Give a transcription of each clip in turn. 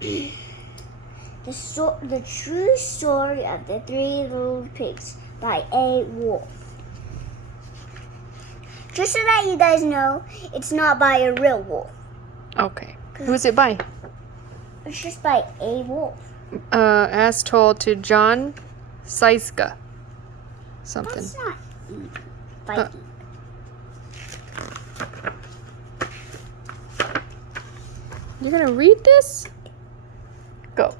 The True Story of the Three Little Pigs by A. Wolf. Just so that you guys know, it's not by a real wolf. Okay. Who's it by? It's just by A. Wolf. As told to John Scieska. Something. That's not Viking. You're gonna read this? Go.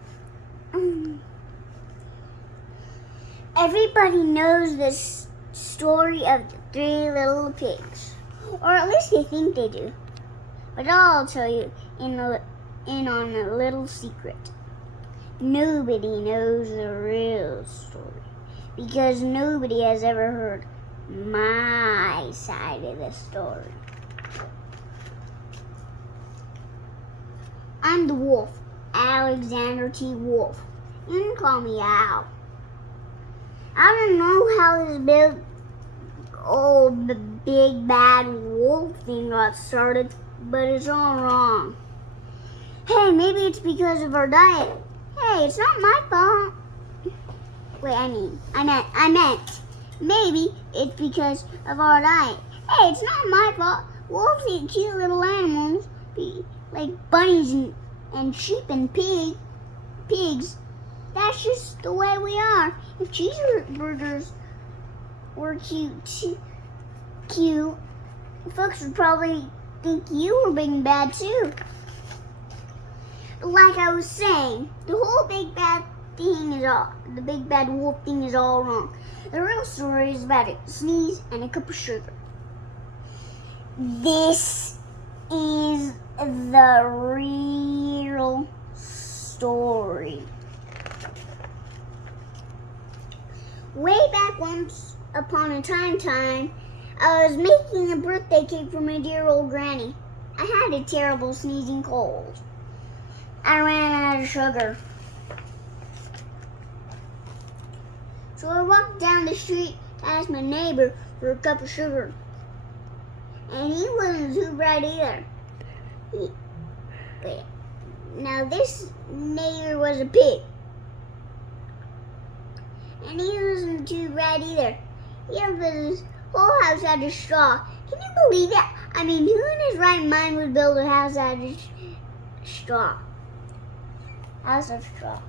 Everybody knows this story of the Three Little Pigs, or at least they think they do. But I'll tell you in on a little secret. Nobody knows the real story because nobody has ever heard my side of the story. I'm the wolf, Alexander T. Wolf. You can call me Al. I don't know how this big bad wolf thing got started, but it's all wrong. Hey, maybe it's because of our diet. Hey, it's not my fault. Wait, I meant, maybe it's because of our diet. Hey, it's not my fault. Wolves eat cute little animals, like bunnies and sheep and pigs. That's just the way we are. If cheeseburgers were cute, folks would probably think you were big and bad too. But like I was saying, the whole big bad wolf thing is all wrong. The real story is about a sneeze and a cup of sugar. This is the real story. Way back once upon a time, I was making a birthday cake for my dear old granny. I had a terrible sneezing cold. I ran out of sugar. So I walked down the street to ask my neighbor for a cup of sugar. And he wasn't too bright either. Now this neighbor was a pig. And he wasn't too bright either. His whole house out of straw. Can you believe it? I mean, who in his right mind would build a house out of straw? House of straw.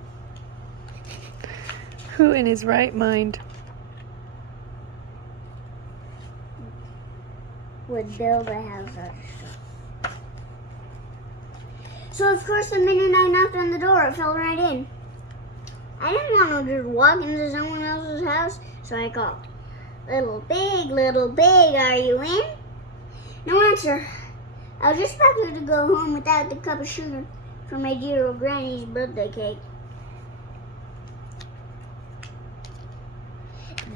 Who in his right mind would build a house out of straw? So of course the minute I knocked on the door, it fell right in. I didn't want to just walk into someone else's house, so I called. Little pig, are you in? No answer. I was just about to go home without the cup of sugar for my dear old granny's birthday cake.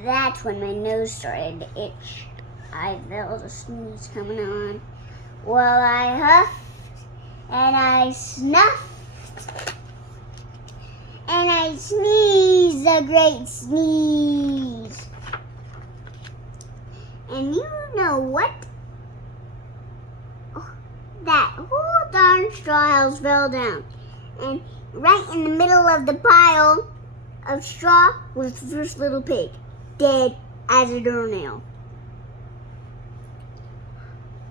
That's when my nose started to itch. I felt a sneeze coming on. Well, I huffed and I snuffed and I sneezed a great sneeze. And you know what? That whole darn straw house fell down. And right in the middle of the pile of straw was the first little pig, dead as a doornail.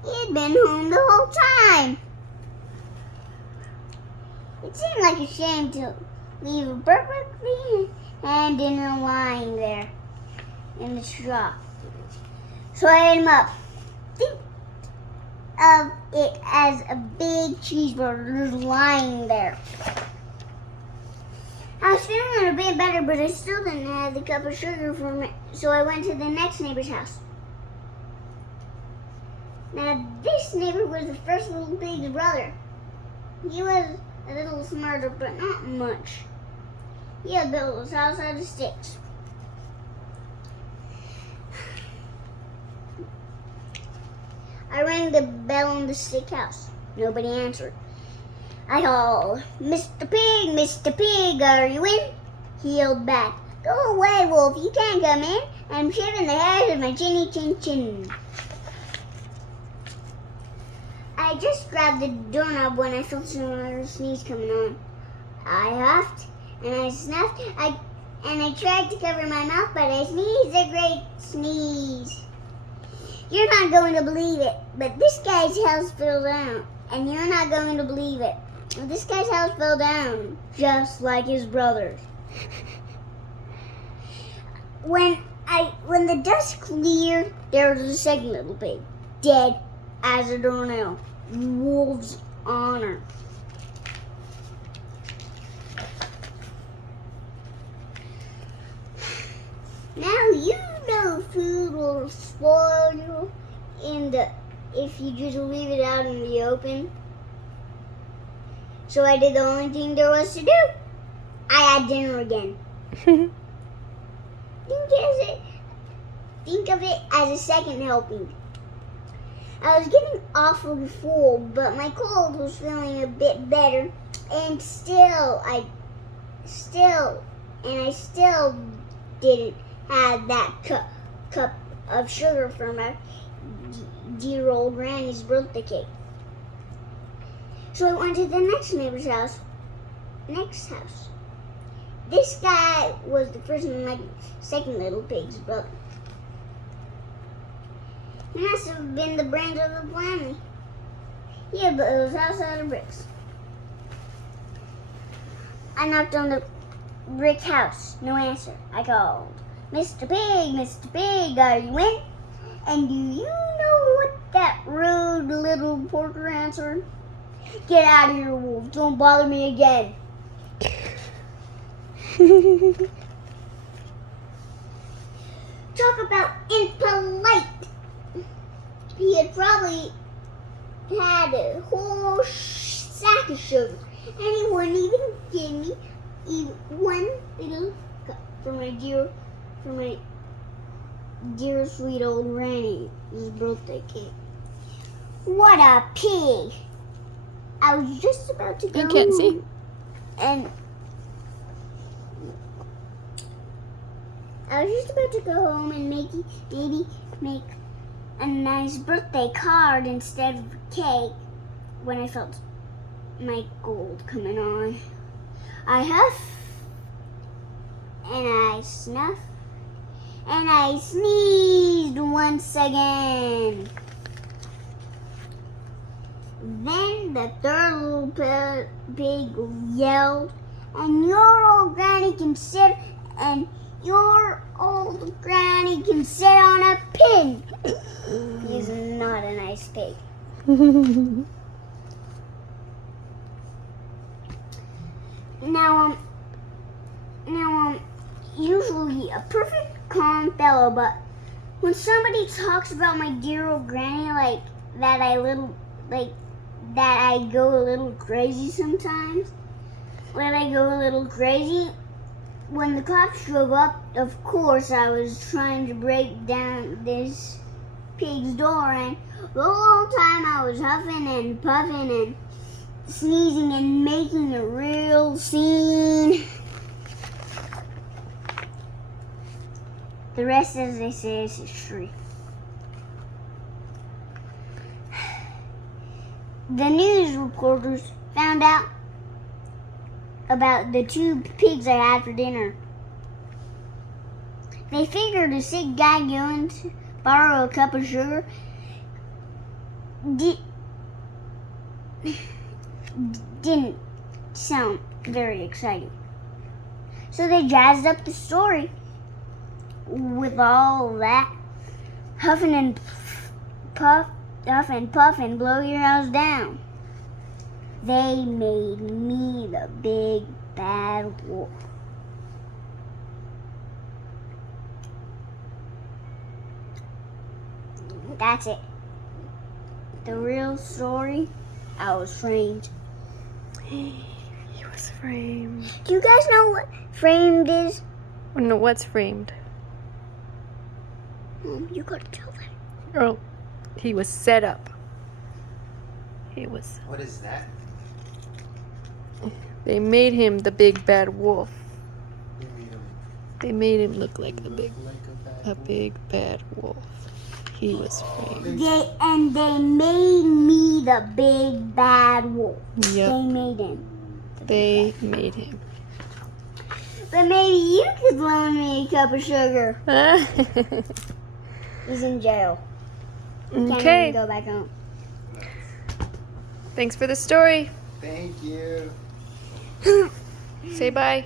He had been home the whole time. It seemed like a shame to leave a perfectly hand dinner lying there in the straw. So I ate him up. Think of it as a big cheeseburger just lying there. I was feeling a bit better, but I still didn't have the cup of sugar for me, so I went to the next neighbor's house. Now, this neighbor was the first little pig's brother. He was a little smarter, but not much. He had built his house out of sticks. I rang the bell on the stick house. Nobody answered. I called, Mr. Pig, are you in? He yelled back, go away, Wolf, you can't come in. I'm shaving the hairs of my chinny chin chin. I just grabbed the doorknob when I felt another sneeze coming on. I huffed and I snuffed. And I tried to cover my mouth, but I sneezed a great sneeze. You're not going to believe it, but this guy's house fell down. And you're not going to believe it. This guy's house fell down, just like his brother's. When the dust cleared, there was a second little pig, dead as a doornail. Wolf's honor. Now you know food will spoil you if you just leave it out in the open. So I did the only thing there was to do. I had dinner again. Think of it as a second helping. I was getting awfully full, but my cold was feeling a bit better, and I still didn't have that cup of sugar for my dear old granny's birthday cake. So I went to the next neighbor's house. This guy was the first and my second little pig's brother. He must have been the brains of the family. He had built his house out of bricks. I knocked on the brick house. No answer. I called, Mr. Pig, are you in? And do you know what that rude little porker answered? Get out of here, wolf. Don't bother me again. Talk about impolite. He had probably had a whole sack of sugar, and he wouldn't even give me even one little cup for my dear sweet old granny's birthday cake. What a pig! I was just about to go. You can't see. And I was just about to go home and maybe make a nice birthday card instead of a cake when I felt my cold coming on. I huffed and I snuffed and I sneezed once again. Then the third little pig yelled, and your old granny can sit on a pig. He's not a nice pig. Now, usually a perfect calm fellow, but when somebody talks about my dear old granny like that, I go a little crazy sometimes. When the cops drove up, of course, I was trying to break down this pig's door, and the whole time I was huffing and puffing and sneezing and making a real scene. The rest, as they say, is history. The news reporters found out about the two pigs I had for dinner. They figured a sick guy going to borrow a cup of sugar didn't sound very exciting. So they jazzed up the story with all that huff and puff and blow your house down. They made me the big bad wolf. That's it. The real story, I was framed. He was framed. Do you guys know what framed is? No, what's framed? You gotta tell them. Oh, he was set up. He was. What is that? They made him the big bad wolf. You made him They made him look like look like a big bad wolf. He was framed. They made me the big bad wolf. Yep. They made him They made him. But maybe you could loan me a cup of sugar. He's in jail. Can't Okay. even go back home. Thanks for the story. Thank you. Say bye.